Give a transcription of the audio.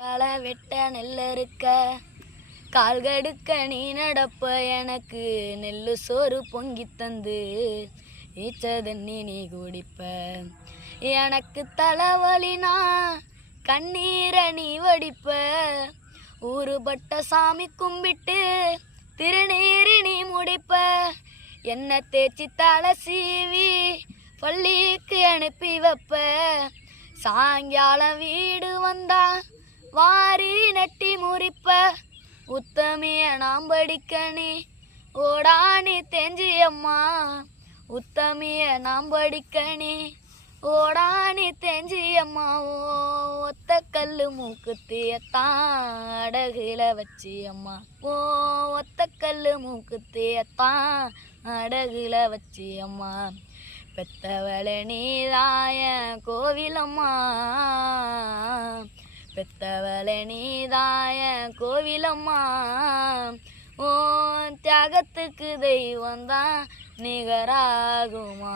களை வெட்ட நெல்லறுக்க கால் கடுக்க நீ நடப்ப எனக்கு நெல்லு சோறு பொங்கி தந்து ஈச்ச தண்ணி நீ குடிப்ப எனக்கு தலைவலினா கண்ணீரை நீ வடிப்ப ஊருபட்ட சாமி கும்பிட்டு திருநீரு நீ முடிப்ப என்ன தேய்ச்சி தலை சீவி பள்ளிக்கு அனுப்பி வைப்ப சாயங்காலம் வீடு வந்தா வாரி நட்டி முறிப்ப உத்தமிய நாம் படிக்கணி ஓடாணி தெஞ்சியம்மா உத்தமிய நாம் படிக்கணி ஓடாணி தெஞ்சியம்மா ஒத்த கல்லு மூக்குத்தியத்தான் அடகுல வச்சியம்மா ஒத்த கல்லு மூக்குத்தியத்தான் அடகுல வச்சியம்மா பெத்தவளை நீதாய கோவிலம்மா பெத்தவளை நீதாய கோவிலம்மா ஓ தியாகத்துக்கு தெய்வந்தான் நிகராகுமா.